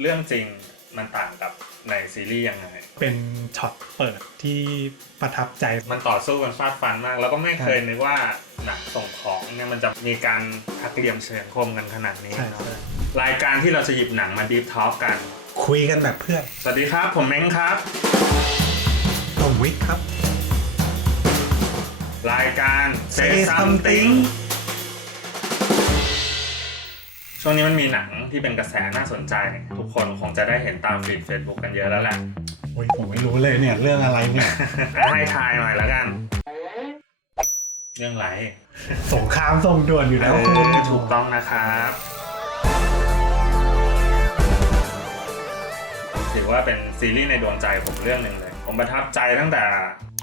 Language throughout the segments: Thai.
เรื่องจริงมันต่างกับในซีรีส์ยังไง เป็นช็อตเปิดที่ประทับใจ มันต่อสู้กันฟาดฟันมาก แล้วก็ไม่เคยนึกว่าหนังส่งของเนี่ยมันจะมีการทักเหลี่ยมเฉียงคมกันขนาดนี้ใช่เนอะใช่รายการที่เราจะหยิบหนังมาดีฟท็อปกัน คุยกันแบบเพื่อน สวัสดีครับ ผมเม้งครับ ผมวิกครับ รายการ Say Say Something ช่วงนี้มันมีหนังที่เป็นกระแสน่าสนใจ ทุกคนคงจะได้เห็นตามฟีดเฟซบุ๊กกันเยอะแล้วแหละโอ้ยผมไม่รู้เลยเนี่ย เรื่องอะไรเนี่ยให้ทายหน่อยแล้วกัน เรื่องไรสงครามส่งด่วนอยู่แล้วเอคุณอถูกต้องนะครับถือว่าเป็นซีรีส์ในดวงใจผมเรื่องหนึ่งเลย ผมประทับใจตั้งแต่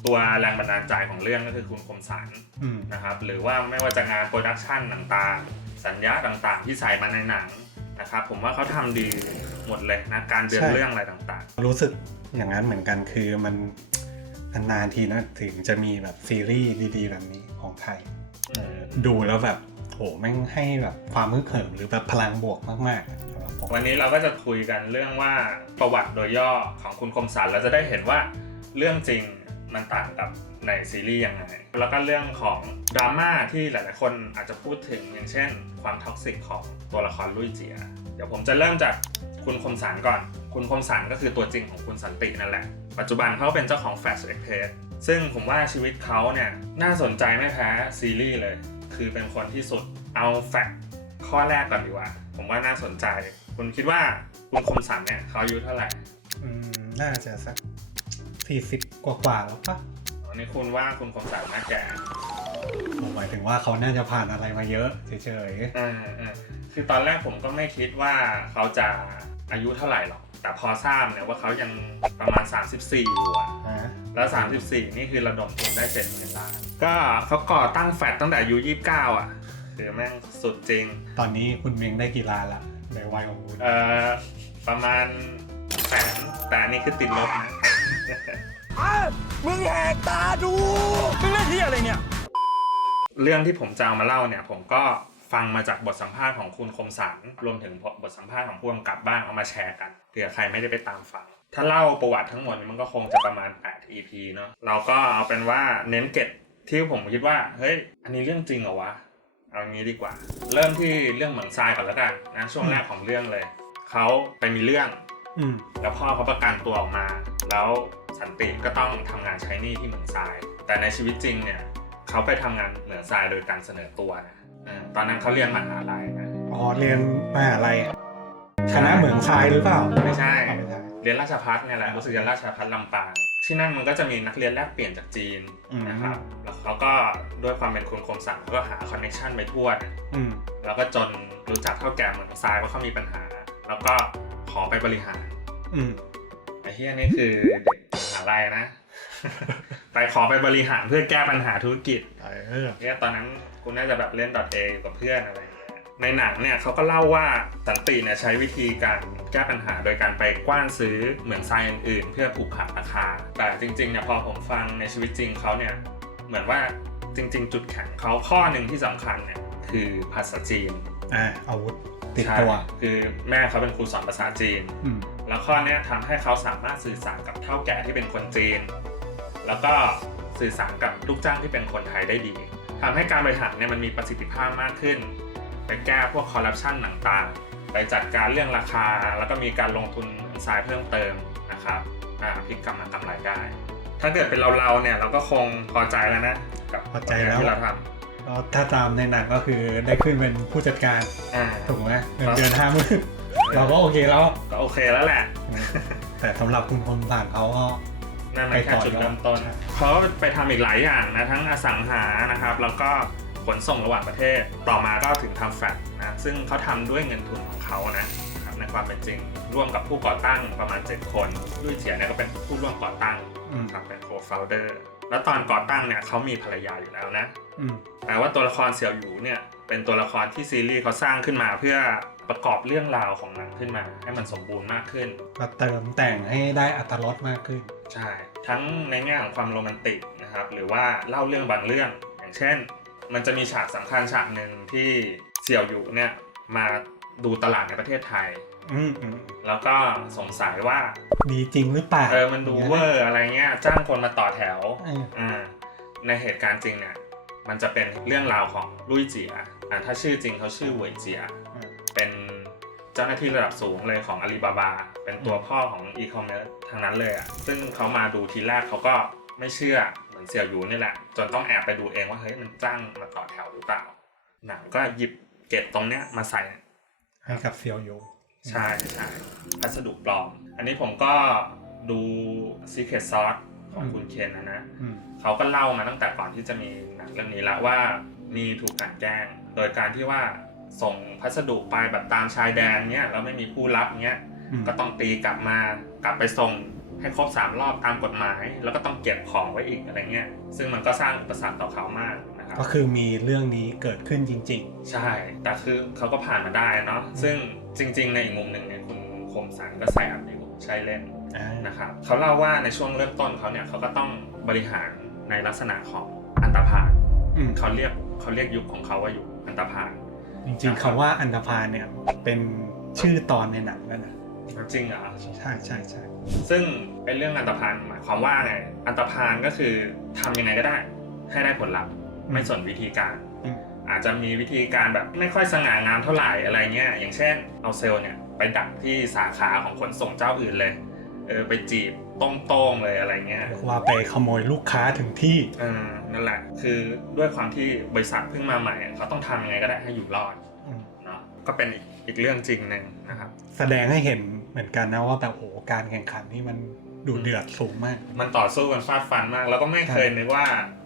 ตัวแรงบันดาลใจของเรื่องก็คือคุณคมสันอืมนะครับหรือว่าไม่ว่าจะงานโปรดักชันต่างๆ สัญญาต่างๆ ที่ใส่มาในหนังนะครับผมว่าเขาทำดีหมดเลยนะการเดินเรื่องอะไรต่างรู้สึกอย่างนั้นเหมือนกันคือมันนานๆทีนะถึงจะมีแบบซีรีส์ดีๆแบบนี้ของไทยๆเออดูแล้วแบบโหแม่งให้แบบความมึกเหิมหรือแบบพลังบวกมากๆสำหรับผมวันนี้เราก็จะคุยกันเรื่องว่าประวัติโดยย่อของคุณคมสันเราจะได้เห็นว่าเรื่องจริง มันต่างกับในซีรีส์ยังไง แล้วก็เรื่องของดราม่าที่หลายๆคนอาจจะพูดถึงอย่างเช่น ความท็อกซิกของตัวละครลุยเจีย เดี๋ยวผมจะเริ่มจากคุณคมสันก่อน คุณคมสันก็คือตัวจริงของคุณสันตินั่นแหละ ปัจจุบันเขาเป็นเจ้าของ Flash Express ซึ่งผมว่าชีวิตเขาเนี่ยน่าสนใจไม่แพ้ซีรีส์เลย คือเป็นคนที่สุดเอาแฟกข้อแรกก่อนดีกว่า ผมว่าน่าสนใจ คุณคิดว่าคุณคมสันเนี่ยเขาอายุเท่าไหร่ อืม น่าจะสักสี่สิบ กว่าๆแล้วปะอันนี้คุณว่าคุณคมสันน่าแก่ผมหมายถึงว่าเขาน่าจะผ่านอะไรมาเยอะเฉยอ่าอ่าคือตอนแรกผมก็ไม่คิดว่าเขาจะอายุเท่าไหร่หรอก แต่พอทราบเนี่ยว่าเขายังประมาณ 34 อยู่อะๆฮะแล้ว 34 นี่คือระดมทุนได้เจ็ดหมื่นล้าน ก็เขาก่อตั้งแฟดตั้งแต่อายุ29 อะ คือแม่งสุดจริง ตอนนี้คุณเมงได้กี่ล้านละในวัยของคุณเอ่อ ประมาณแสนแต่อันนี่คือติดลบนะ มึงแหกตาดู มึงเล่นที่อะไรเนี่ย เรื่องที่ผมจะเอามาเล่าเนี่ย ผมก็ฟังมาจากบทสัมภาษณ์ของคุณคมสันรวมถึงบทสัมภาษณ์ของผู้กำกับบ้างเอามาแชร์กันเผื่อใครไม่ได้ไปตามฟัง ถ้าเล่าประวัติทั้งหมดมันก็คงจะประมาณ 8 EP เนาะเราก็เอาเป็นว่าเน้นเก็ตที่ผมคิดว่า เฮ้ย อันนี้เรื่องจริงเหรอวะ เอางี้ดีกว่า เริ่มที่เรื่องเหมืองทรายก่อนแล้วกันนะช่วงแรกของเรื่องเลย เขาไปมีเรื่อง อืม แล้วพ่อเขาประกันตัวออกมา แล้ว สันติก็ต้องทำงานใช้หนี้ที่เหมืองทราย แต่ในชีวิตจริงเนี่ยเขาไปทำงานเหมืองทรายโดยการเสนอตัวนะเออตอนนั้นเขาเรียนมหาลัยนะอ๋อเรียนมหาลัยคณะเหมืองทรายหรือเปล่า ไม่ใช่อ๋อไม่ใช่เรียนราชพัฒเนี่ยแหละรู้สึกจะราชพัฒลำปางที่นั่นมันก็จะมีนักเรียนแลกเปลี่ยนจากจีนอืมนะครับแล้วเขาก็ด้วยความเป็นคุณคมสันเขาก็หาคอนเนคชันไปทั่วนะอืมแล้วก็จนรู้จักเท่าแก่เหมืองทรายว่าเขามีปัญหา แล้วก็ขอไปบริหารอืมไอ้เฮียนี่คือเด็ก มหาลัยนะ ไปขอไปบริหารเพื่อแก้ปัญหาธุรกิจเออเนี่ยตอนนั้นคุณน่าจะแบบเล่น .a อยู่กับเพื่อนอะไรอย่างเงี้ยในหนังเนี่ยเขาก็เล่าว่าสันติเนี่ยใช้วิธีการแก้ปัญหาโดยการไปกว้านซื้อเหมืองทรายอื่นๆ เพื่อผูกขาดราคา แต่จริงๆเนี่ยพอผมฟังในชีวิตจริงเขาเนี่ยเหมือนว่าจริง ๆ จุดแข็งเขาข้อหนึ่งที่สำคัญเนี่ยคือภาษาจีนอ่าอาวุธติดตัวใช่คือแม่เขาเป็นครูสอนภาษาจีนอืม แล้วข้อเนี้ยทำให้เขาสามารถสื่อสารกับเท่าแก่ที่เป็นคนจีน แล้วก็สื่อสารกับลูกจ้างที่เป็นคนไทยได้ดีทำให้การบริหารเนี่ยมันมีประสิทธิภาพมากขึ้น ไปแก้พวกคอร์รัปชันต่างๆ ไปจัดการเรื่องราคา แล้วก็มีการลงทุนทรายเพิ่มเติมนะครับอ่าพลิกกำลังกำไรได้ ถ้าเกิดเป็นเราๆเนี่ยเราก็คงพอใจแล้วนะกับพอใจแล้วที่เราทก็ถ้าตามในหนังก็คือได้ขึ้นเป็นผู้จัดการำอ่าถูกไหมเงินเดือนห้าหมื่น เราก็โอเคแล้ว ก็โอเคแล้วแหละ แต่สำหรับคุณคมสานเขาก็ นั่นมันแค่จุดเริ่มต้นเขาก็ไปทำอีกหลายอย่างนะ ทั้งอสังหานะครับ แล้วก็ขนส่งระหว่างประเทศ ต่อมาก็ถึงทำแฟลตนะ ซึ่งเขาทำด้วยเงินทุนของเขานะนะครับในความเป็นจริง ร่วมกับผู้ก่อตั้งประมาณ 7 คนลุยเฉียเนี่ยก็เป็นผู้ร่วมก่อตั้งอืมครับเป็นโคฟาวเดอร์ แล้วตอนก่อตั้งเนี่ยเขามีภรรยาอยู่แล้วนะ อืมแต่ว่าตัวละครเสี่ยวหยูเนี่ยเป็นตัวละครที่ซีรีส์เขาสร้างขึ้นมาเพื่อ ประกอบเรื่องราวของหนังขึ้นมา ให้มันสมบูรณ์มากขึ้น มาเติมแต่งให้ได้อัตรสมากขึ้น ใช่ ทั้งในแง่ของความโรแมนติกนะครับ หรือว่าเล่าเรื่องบางเรื่อง อย่างเช่น มันจะมีฉากสำคัญฉากหนึ่งที่เสี่ยวหยูเนี่ยมาดูตลาดในประเทศไทยอืมอืมแล้วก็สงสัยว่าดีจริงหรือเปล่าเออมันดูเวอร์อะไรเงี้ย จ้างคนมาต่อแถวเอออ่าในเหตุการณ์จริงเนี่ยมันจะเป็นเรื่องราวของลุยเจียอ่าถ้าชื่อจริงเขาชื่อเหวยเจียอืมเป็น เจ้าหน้าที่ระดับสูงเลยของอาลีบาบาเป็นตัวพ่อของอีคอมเมิร์ซทางนั้นเลยอะซึ่งเขามาดูทีแรกเขาก็ไม่เชื่อเหมือนเสี่ยวหยูนี่แหละ จนต้องแอบไปดูเองว่าเฮ้ยมันจ้างมาต่อแถวหรือเปล่าหนังก็หยิบเกตตรงเนี้ยมาใส่ให้กับเซียวโยใช่ใช่พัสดุปลอม อันนี้ผมก็ดู Secret Sauce ของคุณเคนนะนะอืมเขาก็เล่ามาตั้งแต่ก่อนที่จะมีหนังเรื่องนี้แล้วว่ามีถูกกลันแกล้ง โดยการที่ว่า ส่งพัสดุไปแบบตามชายแดนเนี้ยแล้วไม่มีผู้รับเนี้ยอืมก็ต้องตีกลับมากลับไปส่งให้ครบสามรอบตามกฎหมาย แล้วก็ต้องเก็บของไว้อีกอะไรเงี้ยซึ่งมันก็สร้างอุปสรรคต่อเขามากนะครับก็คือมีเรื่องนี้เกิดขึ้นจริงใช่ แต่คือเขาก็ผ่านมาได้เนาะซึ่งจริง ๆ ในอีกมุมหนึ่งเนี่ยคุณคมสันก็แสบอยู่ใช่เล่นๆอ่านะครับเขาเล่าว่าในช่วงเริ่มต้นเขาเนี่ยเขาก็ต้องบริหารในลักษณะของอันตรพาลอืมเขาเรียกเขาเรียกยุคของเขาว่ายุคอันตรพาล จริงๆคำว่าอันดาพานเนี่ยเป็นชื่อตอนในหนังแล้วนะจริงเหรอใช่ใช่ใช่ซึ่งไอ้เรื่องอันตรพาลหมายความว่าไงอันตรพาลก็คือทำยังไงก็ได้ ให้ได้ผลลัพธ์ไม่สนวิธีการอืมอาจจะมีวิธีการแบบไม่ค่อยสง่างามเท่าไหร่อะไรเงี้ยอย่างเช่นเอาเซลล์เนี่ยไปดักที่สาขาของขนส่งเจ้าอื่นเลยเออไปจีบ โต้งๆเลยอะไรเงี้ยเรียกว่าไปขโมยลูกค้าถึงที่เออนั่นแหละ คือด้วยความที่บริษัทเพิ่งมาใหม่เขาต้องทำยังไงก็ได้ให้อยู่รอดอืมเนาะก็เป็นอีกอีกเรื่องจริงหนึ่งนะครับ แสดงให้เห็นเหมือนกันนะว่าแบบโอ้โหการแข่งขันนี่มันดูเดือดสูงมาก มันต่อสู้กันฟาดฟันมาก แล้วก็ไม่ใช่เคยนึกว่า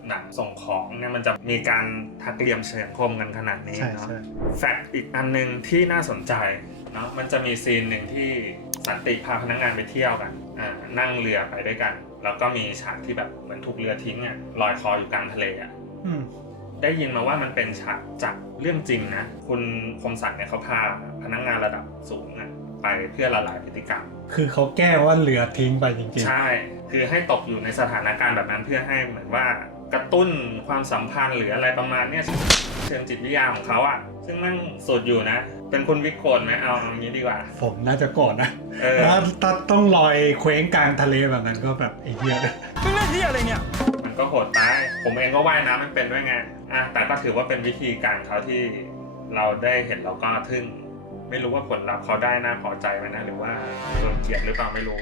หนังส่งของเนี่ยมันจะมีการทักเหลี่ยมเชิงคมกันขนาดนี้ใช่เนาะใช่แฟกต์อีกอันหนึ่งที่น่าสนใจเนาะมันจะมีซีนหนึ่งที่ สันติพาพนักงานไปเที่ยวกันอ่านั่งเรือไปด้วยกัน แล้วก็มีฉากที่แบบเหมือนถูกเรือทิ้งอะลอยคออยู่กลางทะเลอะอืมได้ยินมาว่ามันเป็นฉากจากเรื่องจริงนะ คุณคมสันเนี่ยเขาพาพนักงานระดับสูงอะไปเพื่อละลายพฤติกรรม คือเขาแก้ว่าเรือทิ้งไปจริงใช่ คือให้ตกอยู่ในสถานการณ์แบบนั้นเพื่อให้เหมือนว่ากระตุ้นความสัมพันธ์หรืออะไรประมาณเนี้ยเชิงจิตวิทยาของเขาอะ ซึ่งแมันสุดอยู่นะ เป็นคุณวิกโกนไหมเอาอย่างนี้ดีกว่าๆผมน่าจะโกรธนะเออถ้าถ้าต้องลอยเคว้งกลางทะเลแบบนั้นก็แบบไอ้เหี้ยเลยมึงเล่นที่อะไรเนี่ย มันก็โหดไป ผมเองก็ว่ายน้ำไม่เป็นด้วยไงอะแต่ก็ถือว่าเป็นวิธีการเขาที่เราได้เห็นเราก็ทึ่ง ไม่รู้ว่าผลลัพธ์เขาได้น่าพอใจไหมนะ หรือว่าโดนเกลียดหรือเปล่าไม่รู้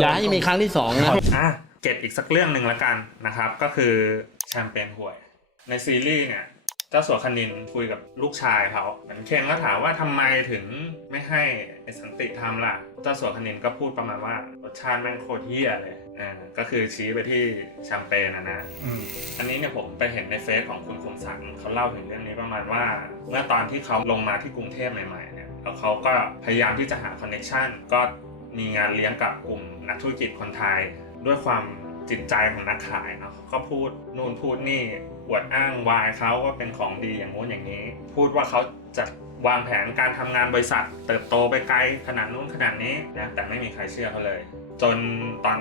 อย่าให้มีครั้งที่สองนะ อะเก็บอีกสักเรื่องหนึ่งละกันนะครับ ก็คือแชมเปญห่วย ในซีรีส์เนี่ยเจ้าสัวคณินคุยกับลูกชายเขาเหมือนเคนก็ถามว่าทำไมถึงไม่ให้ไอ้สันติทำล่ะ เจ้าสัวคณินก็พูดประมาณว่ารสชาติแม่งโคตรเฮี้ยเลยอ่าก็คือชี้ไปที่แชมเปญนะนะอืมอันนี้เนี่ยผมไปเห็นในเฟซของคุณคมสันเขาเล่าถึงเรื่องนี้ประมาณว่า เมื่อตอนที่เขาลงมาที่กรุงเทพใหม่ๆเนี่ยแล้วเขาก็พยายามที่จะหาคอนเนคชันก็มีงานเลี้ยงกับกลุ่มนักธุรกิจคนไทย ด้วยความจิตใจของนักขายเนาะเขาก็พูดนู่นพูดนี่ อวดอ้างวายเขาว่าเป็นของดีอย่างงู้นอย่างนี้ พูดว่าเขาจะวางแผนการทำงานบริษัท เติบโตไปไกลขนาดนู้นขนาดนี้นะแต่ไม่มีใครเชื่อเขาเลย จนตอน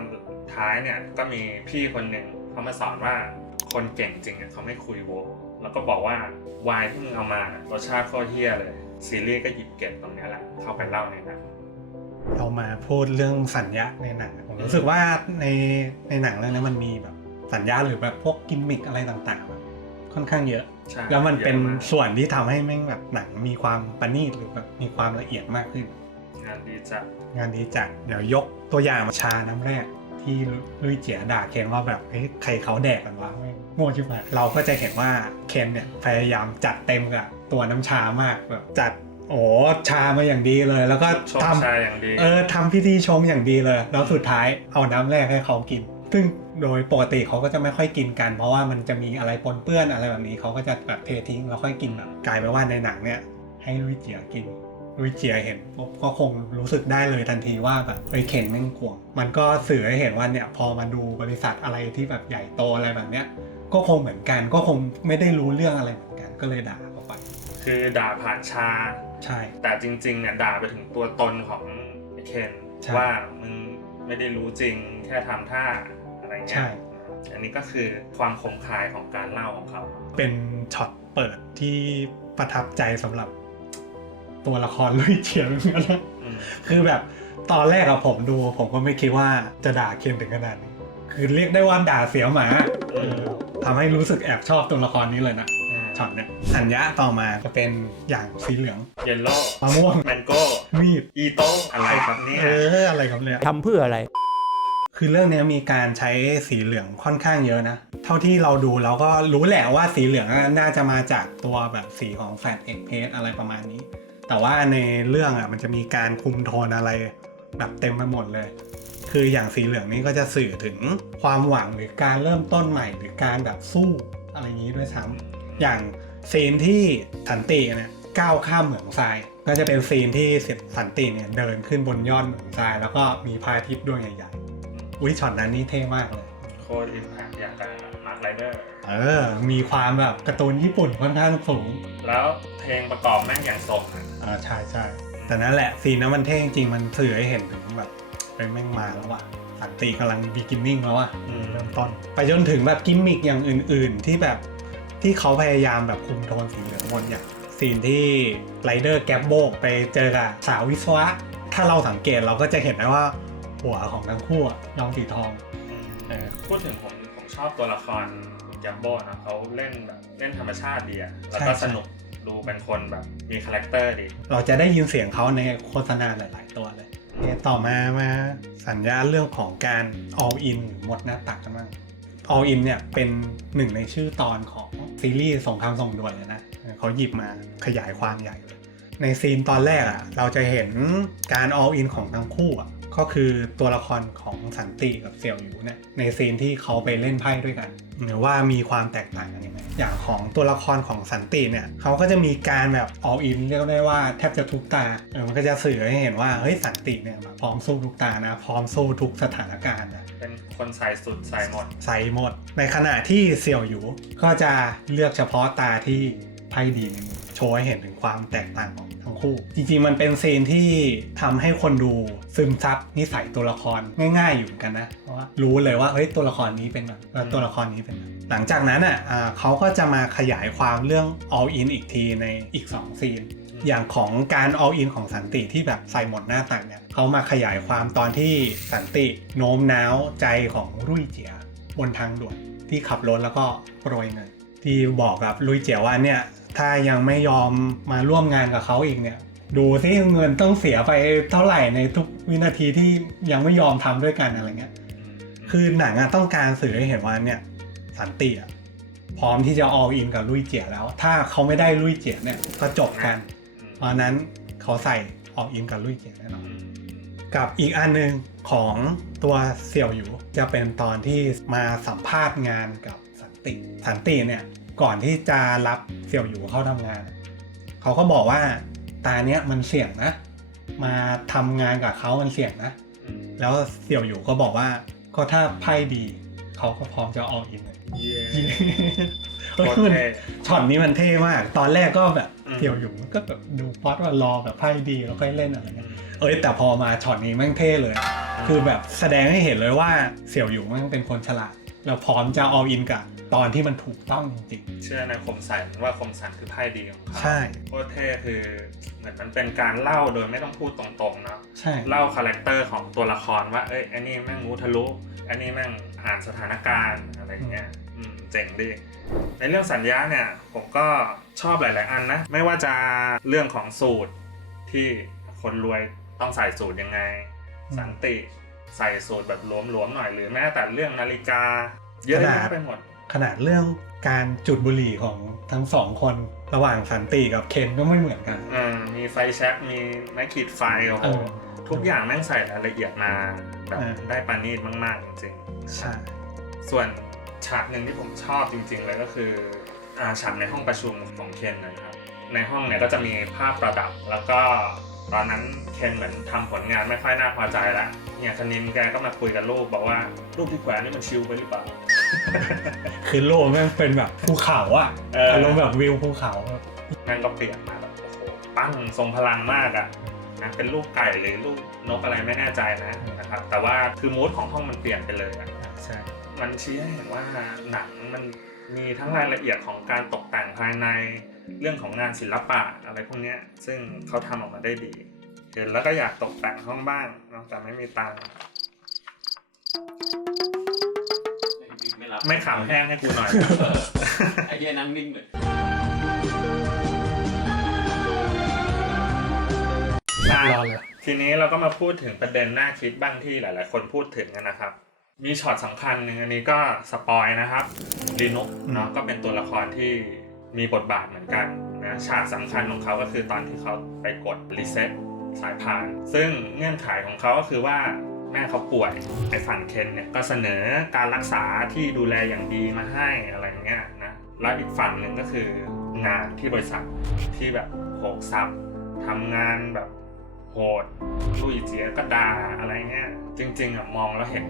ท้ายเนี่ยก็มีพี่คนหนึ่งเขามาสอนว่าคนเก่งจริงอะเขาไม่คุยโวแล้วก็บอกว่าวายที่มึงเอามารสชาติโคตรเฮี้ยเลย ซีรีส์ก็หยิบเก็บตรงนี้แหละเข้าไปเล่าในหนังเรามาพูดเรื่องสัญญาในหนังผมรู้สึกว่าในในหนังเรื่องนี้มันมีแบบ สัญญาหรือแบบพวกกิมมิคอะไรต่างๆแบบค่อนข้างเยอะ ใช่แล้วมันเป็นยอะากส่วนที่ทำให้แม่งแบบหนังมีความประณีตหรือแบบมีความละเอียดมากขึ้น งานดีจัดงานนี้จัดเดี๋ยวยกตัวอย่างชาน้ำแรก ที่ลุยเจียด่าเคนว่าแบบเฮ้ยใครเขาแดกกันวะแม่งโง่ชิบหายเราก็จะเห็นว่าเคนเนี่ยพยายามจัดเต็มกับตัวน้ำชามากแบบจัดโอ้ชามาอย่างดีเลย แล้วก็ชมทำ ชายอย่างดี เออทำพิธีชงอย่างดีเลย แล้วสุดท้ายเอาน้ำแรกให้เขากิน ซึ่งโดยปกติเขาก็จะไม่ค่อยกินกัน เพราะว่ามันจะมีอะไรปนเปื้อนอะไรแบบนี้เขาก็จะแบบเททิ้งแล้วค่อยกินแบบกลายเป็นว่าในหนังเนี่ย ให้ลุยเจียกินลุยเจียเห็นปุ๊บก็คงรู้สึกได้เลยทันทีว่าแบบเฮ้ยเคนแม่งกวง มันก็สื่อให้เห็นว่าเนี่ยพอมาดูบริษัทอะไรที่แบบใหญ่โตอะไรแบบเนี้ยก็คงเหมือนกันก็คงไม่ได้รู้เรื่องอะไรเหมือนกันก็เลยด่าเขาไป คือด่าผ่านชา ใช่ แต่จริงๆเนี่ยด่าไปถึงตัวตนของไอ้เคนใช่ว่ามึงไม่ได้รู้จริงแค่ทำท่า อะไรเงี้ใช่ยอันนี้ก็คือความคมคายของการเล่าของเขา เป็นช็อตเปิดที่ประทับใจสำหรับตัวละครลุยเฉียนเหมือนกันนะอืมคือแบบตอนแรกอะผมดู ผมก็ไม่คิดว่าจะด่าเคนถึงขนาดนี้ คือเรียกได้ว่าด่าเสียวหมาเออทำให้รู้สึกแอบชอบตัวละครนี้เลยนะอืมช็อตเนี่ยสัญญาต่อมาจะเป็นอย่างสีเหลือง เยลโล่มะม่วงแมงโก้มีดอีโต้อะไรครับเนี่ยเอออะไรครับเนี่ยทำเพื่ออะไร คือเรื่องนี้มีการใช้สีเหลืองค่อนข้างเยอะนะ เท่าที่เราดูเราก็รู้แหละว่าสีเหลืองน่าจะมาจากตัวแบบสีของแฟดเอ็กเพสอะไรประมาณนี้ แต่ว่าในเรื่องอะมันจะมีการคุมโทนอะไรแบบเต็มไปหมดเลย คืออย่างสีเหลืองนี้ก็จะสื่อถึงความหวังหรือการเริ่มต้นใหม่หรือการแบบสู้อะไรอย่างนี้ด้วยซ้ำอย่างซีนที่สันติเนี่ยก้าวข้ามเหมืองทรายก็จะเป็นซีนที่สันติเนี่ยเดินขึ้นบนยอดเหมืองทราย แล้วก็มีพระอาทิตย์ดวงใหญ่ๆ อุ้ยช็อตนั้นนี่เท่มากเลย โคตรอิมแพคอย่างกับมาร์คไรเดอร์ เออ มีความแบบการ์ตูนญี่ปุ่นค่อนข้างสูง แล้วเพลงประกอบแม่งอย่างทรงอะอ่าใช่ใช่แต่นั่นแหละซีนนั้นมันเท่จริงๆมันสื่อให้เห็นถึงแบบเป็นแม่งมาแล้วว่ะสันติกำลังบีกินนิ่งแล้วว่ะเริ่มต้น ไปจนถึงแบบกิมมิกอย่างอื่น ๆ ที่แบบที่เขาพยายามแบบคุมโทนสีเหลืองหมดอย่างซีนที่ไรเดอร์แกปโบกไปเจอกับสาววิศวะ ถ้าเราสังเกตเราก็จะเห็นได้ว่า หัวของทั้งคู่อะยอมสีทองอืมเออพูดถึงผมผมชอบตัวละครแกมโบนะเขาเล่นแบบเล่นธรรมชาติดีอะแล้วก็สนุกดูเป็นคนแบบมีคาแรคเตอร์ดีเราจะได้ยินเสียงเขาในโฆษณาหลาย ๆ ตัวเลยเนี่ยต่อมามาสัญญาเรื่องของการ all in หรือหมดหน้าตักกันบ้าง all in เนี่ยเป็นหนึ่งในชื่อตอนของซีรีส์สงครามส่งด่วนเลยนะเขาหยิบมาขยายความใหญ่เลยในซีนตอนแรกอะเราจะเห็นการ all in ของทั้งคู่อะ ก็คือตัวละครของสันติกับเสี่ยวหยูเนี่ยในซีนที่เขาไปเล่นไพ่ด้วยกัน หรือว่ามีความแตกต่างกันยังไงอย่างของตัวละครของสันติเนี่ยเขาก็จะมีการแบบ all in เรียกได้ว่าแทบจะทุกตาเออมันก็จะสื่อให้เห็นว่าเฮ้ยสันติเนี่ยแบบพร้อมสู้ทุกตานะพร้อมสู้ทุกสถานการณ์นะเป็นคนใส่สุดใส่หมดใส่หมด ในขณะที่เสี่ยวหยูก็จะเลือกเฉพาะตาที่ไพ่ดีในมือ โชว์ให้เห็นถึงความแตกต่างของทั้งคู่ จริงๆมันเป็นซีนที่ทำให้คนดูซึมซับนิสัยตัวละครง่าย ๆ อยู่เหมือนกันนะเพราะว่ารู้เลยว่าเฮ้ยตัวละครนี้เป็นแบบแล้วตัวละครนี้เป็นแบบหลังจากนั้นอะอ่าเขาก็จะมาขยายความเรื่อง all in อีกทีในอีก 2 ซีน อย่างของการ all in ของสันติที่แบบใส่หมดหน้าต่างเนี่ยเขามาขยายความตอนที่สันติโน้มน้าวใจของรุ่ยเจียบนทางด่วนที่ขับรถแล้วก็โปรยเงินที่บอกกับลุยเจียว่าเนี่ย ถ้ายังไม่ยอมมาร่วมงานกับเขาอีกเนี่ย ดูซิเงินต้องเสียไปเท่าไหร่ในทุกวินาทีที่ยังไม่ยอมทำด้วยกันอะไรเงี้ย คือหนังอะต้องการสื่อให้เห็นว่าเนี่ยสันติอะพร้อมที่จะ all in กับลุยเจียแล้ว ถ้าเขาไม่ได้ลุยเจียเนี่ยก็จบกัน เพราะนั้นเขาใส่ all in กับลุยเจียแน่นอนกับอีกอันหนึ่งของตัวเสี่ยวอยู่จะเป็นตอนที่มาสัมภาษณ์งานกับสันติ สันติเนี่ย ก่อนที่จะรับเสี่ยวอยู่เข้าทำงาน เขาก็บอกว่าตาเนี้ยมันเสี่ยงนะ มาทำงานกับเขามันเสี่ยงนะ แล้วเสี่ยวอยู่ก็บอกว่าก็ถ้าไพ่ดี เขาก็พร้อมจะออกอินเลยเย้เฮ้ยโคตรมันเท่ช็อตนี้มันเท่มาก ตอนแรกก็แบบอืมเสี่ยวอยู่มันก็แบบดูพอดว่ารอแบบไพ่ดีแล้วค่อยเล่นอะไรเงี้ยเอ้ยแต่พอมาช็อตนี้แม่งเท่เลย คือแบบแสดงให้เห็นเลยว่าเสี่ยวอยู่แม่งเป็นคนฉลาด แล้วพร้อมจะ all in กับ ตอนที่มันถูกต้องจริง เชื่อในคมสันว่าคมสันคือไพ่ดีของเขาใช่ โคตรเท่คือเหมือนมันเป็นการเล่าโดยไม่ต้องพูดตรงๆเนาะๆใช่ เล่าคาแรคเตอร์ของตัวละครว่าเอ้ยอันนี้แม่งรู้ทะลุอันนี้แม่งอ่านสถานการณ์อะไรเงี้ยอืมเจ๋งดี ในเรื่องสัญญาเนี่ยผมก็ชอบหลาย ๆ อันนะ ไม่ว่าจะเรื่องของสูตรที่คนรวยต้องใส่สูตรยังไง อืมสันติใส่สูตรแบบหลวมๆหน่อยหรือแม้แต่เรื่องนาฬิกา เยอะขนาด แยะไปหมด ขนาดเรื่องการจุดบุหรี่ของทั้งสองคนระหว่างสันติกับเคนก็ไม่เหมือนกัน อืมมีไฟแช็กมีไม้ขีดไฟโอ้โหเออทุกอย่างแม่งใส่รายละเอียดมาแบบเออได้ปานีตมาก ๆ จริงใช่ๆส่วนฉากหนึ่งที่ผมชอบจริง ๆ เลยก็คืออ่าฉากในห้องประชุมของเคนนะครับ ในห้องเนี่ยก็จะมีภาพประดับ แล้วก็ตอนนั้นเคนเหมือนทำผลงานไม่ค่อยน่าพอใจแล้วเนี่ยคณินแกก็มาคุยกับลูกบอกว่ารูปที่แขวนนี่มันชิลไปหรือเปล่า คือโลกแม่งเป็นแบบภูเขาอะเอออ อารมณ์แบบวิวภูเขาอะนั่นก็เปลี่ยนมาแบบโอ้โหปั้งทรงพลังมากอะนะเป็นรูปไก่หรือรูปนกอะไรไม่แน่ใจนะนะครับ แต่ว่าคือมูดของห้องมันเปลี่ยนไปเลยอะใช่ มันชี้ให้เห็นว่าหนังมันมีทั้งรายละเอียดของการตกแต่งภายในเรื่องของงานศิลปะอะไรพวกเนี้ย ซึ่งเขาทำออกมาได้ดี เห็นแล้วก็อยากตกแต่งห้องบ้างเนอะแต่ไม่มีตังค์ ไม่รับไม่ขำแห้งให้กูหน่อย ไอ้เหี้ยนั่งนิ่งเลยอะรอเลย ทีนี้เราก็มาพูดถึงประเด็นน่าคิดบ้างที่หลาย ๆ คนพูดถึงกันนะครับ มีช็อตสำคัญหนึ่งอันนี้ก็สปอยนะครับลีนุกเนาะก็เป็นตัวละครที่มีบทบาทเหมือนกันนะฉากสำคัญของเขาก็คือตอนที่เขาไปกดรีเซ็ตสายพาน ซึ่งเงื่อนไขของเขาก็คือว่า แม่เขาป่วยไอ้ฝั่งเคนเนี่ยก็เสนอการรักษาที่ดูแลอย่างดีมาให้อะไรเงี้ยนะแล้วอีกฝั่งหนึ่งก็คืองานที่บริษัทที่แบบโหกซับทำงานแบบโหดลุยเจียก็ด่าอะไรเงี้ยจริงๆอะมองแล้วเห็น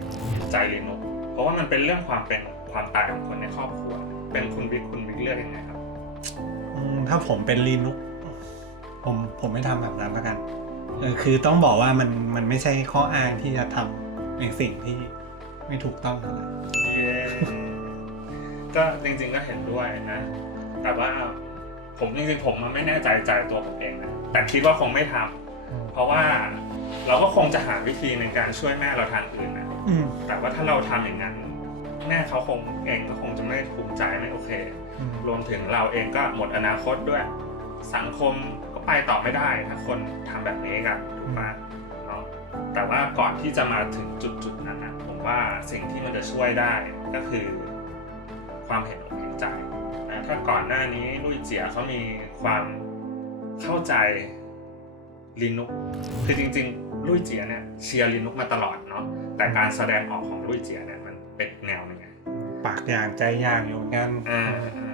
ใจลีนุกเพราะว่ามันเป็นเรื่องความเป็นความตายของคนในครอบครัว เป็นคุณบิ๊กคุณบิ๊กเลือกยังไงครับถ้าผมเป็นลีนุกผมผมไม่ทำแบบนั้นแล้วกัน เออคือต้องบอกว่ามันมันไม่ใช่ข้ออ้างที่จะทำในสิ่งที่ไม่ถูกต้องเท่าไหร่เย้ก็จริงๆก็เห็นด้วยนะ แต่ว่าผมจริงๆผมมันไม่แน่ใจใจตัวผมเองนะแต่คิดว่าคงไม่ทำเพราะว่าเราก็คงจะหาวิธีในการช่วยแม่เราทางอื่นนะอืมแต่ว่าถ้าเราทำอย่างนั้น แม่เขาคงเองก็คงจะไม่ภูมิใจไม่โอเคอืมรวมถึงเราเองก็หมดอนาคตด้วย สังคมก็ ไปต่อไม่ได้ถ้าคนทำแบบนี้กันถูกไหมเนาะแต่ว่าก่อนที่จะมาถึงจุดจุดๆนั้นนะผมว่าสิ่งที่มันจะช่วยได้ก็คือ ความเห็นอกเห็นใจนะถ้าก่อนหน้านี้ลุยเจียเขามีความเข้าใจลินุกคือจริงๆลุยเจียเนี่ยเชียร์ลินุกมาตลอดเนาะแต่การแสดงออกของลุยเจียเนี่ยมันเป็นแนวหนึงไงปากอย่างใจอย่างอยู่เหมือนกันอ่าอ่า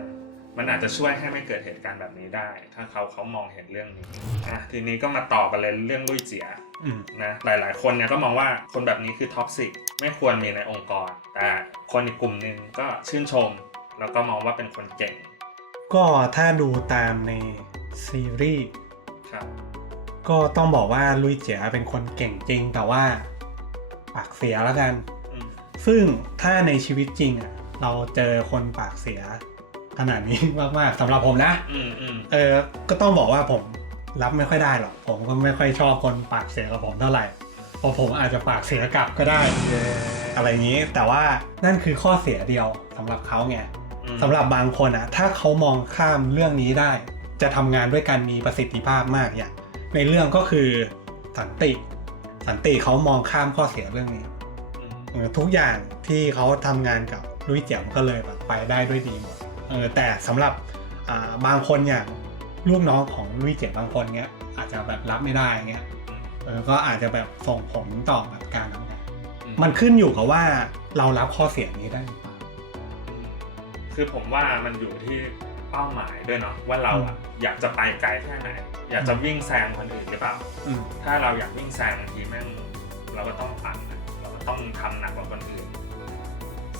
มันอาจจะช่วยให้ไม่เกิดเหตุการณ์แบบนี้ได้ ถ้าเขาเขามองเห็นเรื่องนี้อะทีนี้ก็มาต่อกันเลยเรื่องลุยเจียอืมนะหลาย ๆ คนเนี่ยก็มองว่าคนแบบนี้คือท็อกซิกไม่ควรมีในองค์กร แต่คนอีกกลุ่มหนึ่งก็ชื่นชม แล้วก็มองว่าเป็นคนเก่ง ก็ถ้าดูตามในซีรีส์ครับก็ต้องบอกว่าลุยเจียเป็นคนเก่งจริง แต่ว่าปากเสียแล้วกันอืมซึ่งถ้าในชีวิตจริงอะเราเจอคนปากเสีย ขนาดนี้มากๆสำหรับผมนะอืมอืมเออก็ต้องบอกว่าผมรับไม่ค่อยได้หรอก ผมก็ไม่ค่อยชอบคนปากเสียกับผมเท่าไหร่เพราะผมอาจจะปากเสียกลับก็ได้ อะไรอย่างนี้แต่ว่านั่นคือข้อเสียเดียวสำหรับเขาไงอืมสำหรับบางคนอะถ้าเขามองข้ามเรื่องนี้ได้ จะทำงานด้วยกันมีประสิทธิภาพมากอย่างในเรื่องก็คือสันติ สันติเขามองข้ามข้อเสียเรื่องนี้อืมเออทุกอย่างที่เขาทำงานกับลุยเจียมก็เลยแบบไปได้ด้วยดีหมด เออแต่สำหรับอ่าบางคนอย่างลูกน้องของลุยเจียมบางคนเงี้ย อาจจะแบบรับไม่ได้เงี้ยเออก็อาจจะแบบส่งผลต่อแบบการทำงานมันขึ้นอยู่กับว่าเรารับข้อเสียนี้ได้หรือเปล่าอืมคือผมว่ามันอยู่ที่เป้าหมายด้วยเนาะว่าเราอะอยากจะไปไกลแค่ไหน อยากจะวิ่งแซงคนอื่นหรือเปล่าอืมถ้าเราอยากวิ่งแซงบางทีแม่งเราก็ต้องปั่นนะเราก็ต้องทำหนักกว่าคนอื่น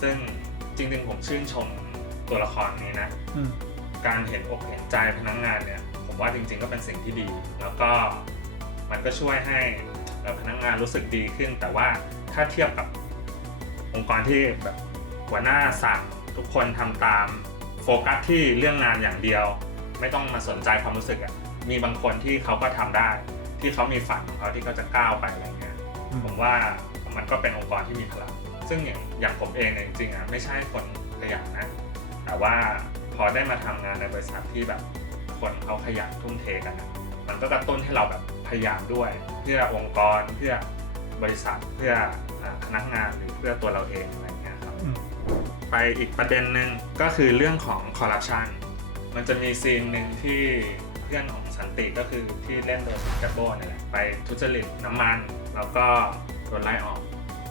ซึ่งจริงๆผมชื่นชม ตัวละครนี้นะ อืมการเห็นอกเห็นใจพนักงานเนี่ย ผมว่าจริง ๆ ก็เป็นสิ่งที่ดี แล้วก็มันก็ช่วยให้เอ่อพนักงานรู้สึกดีขึ้น แต่ว่าถ้าเทียบกับองค์กรที่แบบหัวหน้าสั่งทุกคนทำตามโฟกัสที่เรื่องงานอย่างเดียว ไม่ต้องมาสนใจความรู้สึกอะมีบางคนที่เขาก็ทำได้ ที่เขามีฝันของเขาที่เขาจะก้าวไปอะไรเงี้ย อืมผมว่ามันก็เป็นองค์กรที่มีพลัง ซึ่งอย่างอย่างผมเองเนี่ยจริงๆอะไม่ใช่คนขยันนะ แต่ว่าพอได้มาทำงานในบริษัทที่แบบคนเขาขยันทุ่มเทกันอะมันก็กระตุ้นให้เราแบบพยายามด้วย เพื่อองค์กรเพื่อบริษัทเพื่ออ่าพนักงานหรือเพื่อตัวเราเองอะไรเงี้ยครับอืมไปอีกประเด็นหนึ่งก็คือเรื่องของคอร์รัปชันมันจะมีซีนหนึ่งที่เพื่อนของสันติก็คือที่เล่นโดยสิงคโปร์นี่แหละไปทุจริตน้ำมัน แล้วก็โดนไล่ออก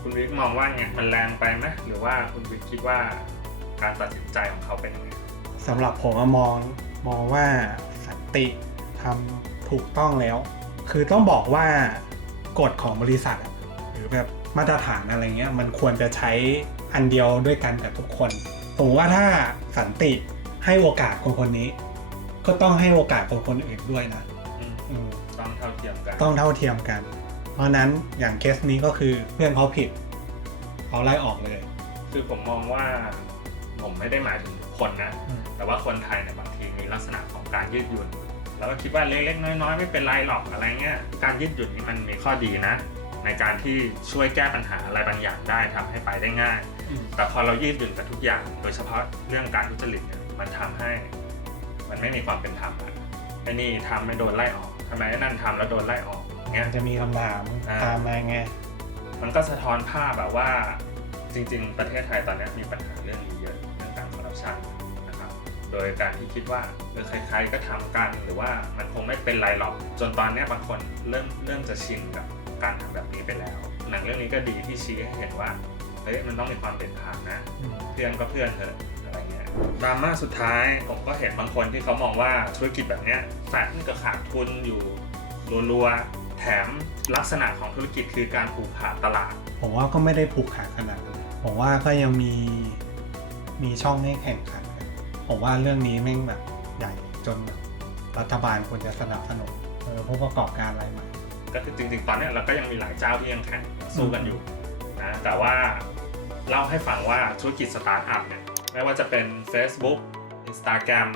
คุณวิกมองว่าไงมันแรงไปไหมหรือว่าคุณวิกคิดว่า การตัดสินใจของเขาเป็นยังไงสำหรับผมอะมองมองว่าสันติทำถูกต้องแล้ว คือต้องบอกว่ากฎของบริษัทอะหรือแบบมาตรฐานอะไรเงี้ยมันควรจะใช้อันเดียวด้วยกันกับทุกคนผมว่าถ้าสันติให้โอกาสคนคนนี้ ก็ต้องให้โอกาสคนคนอื่นด้วยนะอืมอืมต้องเท่าเทียมกัน ต้องเท่าเทียมกัน เพราะฉะนั้นอย่างเคสนี้ก็คือเพื่อนเขาผิดเขาไล่ออกเลย คือผมมองว่า ผมไม่ได้หมายถึงทุกคนนะอืมแต่ว่าคนไทยเนี่ยบางทีมีลักษณะของการยืดหยุ่น แล้วก็คิดว่าเล็กๆน้อยๆ ไม่เป็นไรหรอกอะไรเงี้ย การยืดหยุ่นนี้มันมีข้อดีนะ ในการที่ช่วยแก้ปัญหาอะไรบางอย่างได้ทำให้ไปได้ง่ายอืมแต่พอเรายืดหยุ่นกับทุกอย่าง โดยเฉพาะเรื่องการทุจริตเนี่ยมันทำให้ มันไม่มีความเป็นธรรมอะไอ้นี่ทำไม่โดนไล่ออกทำไมไอ้นั่นทำแล้วโดนไล่ออกเงี้ยมันจะมีคำถามอ่าตามมาไงมันก็สะท้อนภาพแบบว่าจริง ๆ ประเทศไทยตอนนี้มีปัญหาเรื่องนี้ โดยการที่คิดว่าเออใครๆก็ทำกันหรือว่ามันคงไม่เป็นไรหรอก จนตอนนี้บางคนเริ่มเริ่มจะชินกับการทำแบบนี้ไปแล้ว หนังเรื่องนี้ก็ดีที่ชี้ให้เห็นว่าเฮ้ยมันต้องมีความเป็นธรรมนะ เพื่อนก็เพื่อนเถอะอะไรเงี้ยดราม่าสุดท้ายผมก็เห็นบางคนที่เขามองว่าธุรกิจแบบเนี้ยแฟลตมันก็ขาดทุนอยู่รัวๆแถมลักษณะของธุรกิจคือการผูกขาดตลาด ผมว่าก็ไม่ได้ผูกขาดขนาดนั้นผมว่าก็ยังมีมีช่องให้แข่งขัน ผมว่าเรื่องนี้แม่งแบบใหญ่จนแบบรัฐบาลควรจะสนับสนุนเออผู้ประกอบการรายใหม่ ก็คือจริง ๆ ตอนเนี้ยเราก็ยังมีหลายเจ้าที่ยังแข่งสู้กันอยู่นะแต่ว่าเล่าให้ฟังว่าธุรกิจสตาร์ทอัพเนี่ยไม่ว่าจะเป็น Facebook Instagram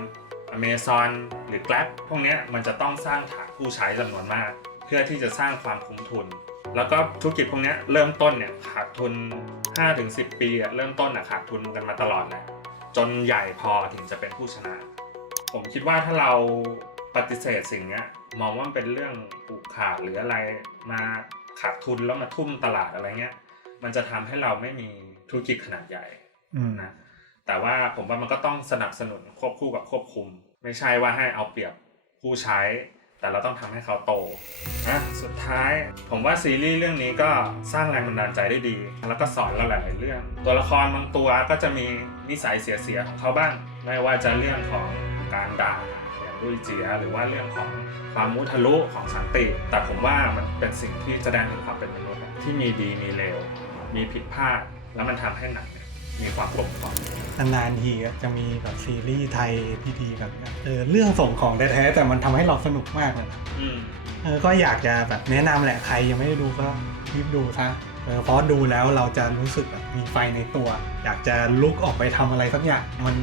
Amazon หรือ Grab พวกเนี้ยมันจะต้องสร้างฐานผู้ใช้จำนวนมาก เพื่อที่จะสร้างความคุ้มทุน แล้วก็ธุรกิจพวกเนี้ยเริ่มต้นเนี่ยขาดทุน 5-10 ปีอะเริ่มต้นอะขาดทุนกันมาตลอดแหละ จนใหญ่พอถึงจะเป็นผู้ชนะ ผมคิดว่าถ้าเราปฏิเสธสิ่งเนี้ยมองว่ามันเป็นเรื่องผูกขาดหรืออะไรมาขาดทุนแล้วมาทุ่มตลาดอะไรเงี้ย มันจะทำให้เราไม่มีธุรกิจขนาดใหญ่อืมนะแต่ว่าผมว่ามันก็ต้องสนับสนุนควบคู่กับควบคุม ไม่ใช่ว่าให้เอาเปรียบผู้ใช้ แต่เราต้องทำให้เขาโตนะสุดท้าย ผมว่าซีรีส์เรื่องนี้ก็สร้างแรงบันดาลใจได้ดี แล้วก็สอนเราหลายๆเรื่อง ตัวละครบางตัวก็จะมีนิสัยเสียๆของเขาบ้าง ไม่ว่าจะเรื่องของการด่าอย่างดุยเจียหรือว่าเรื่องของความมุทะลุของสันติ แต่ผมว่ามันเป็นสิ่งที่แสดงถึงความเป็นมนุษย์ที่มีดีมีเลวมีผิดพลาด แล้วมันทำให้หนัง มีความกลมกล่อมนานๆทีอะจะมีแบบซีรีส์ไทยที่ดีแบบเนี้ยเออเรื่องส่งของแท้ๆแต่มันทำให้เราสนุกมากเลยนะอืมเออก็อยากจะแบบแนะนำแหละใครยังไม่ได้ดูก็รีบดูซะเออเพราะดูแล้วเราจะรู้สึกแบบมีไฟในตัว อยากจะลุกออกไปทำอะไรสักอย่างมัน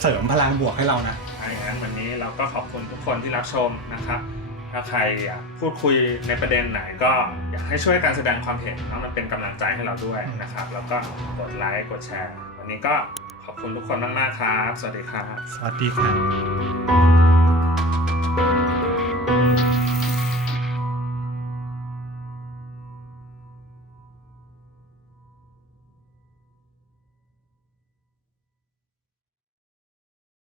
เสริมพลังบวกให้เรานะ ถ้าอย่างนั้นวันนี้เราก็ขอบคุณทุกคนที่รับชมนะครับ ถ้าใครอยากพูดคุยในประเด็นไหนก็อยากให้ช่วยการแสดงความเห็นเพราะมันเป็นกำลังใจให้เราด้วยนะครับ แล้วก็กดไลค์กดแชร์ วันนี้ก็ขอบคุณทุกคนมากๆครับ สวัสดีครับ สวัสดีครับ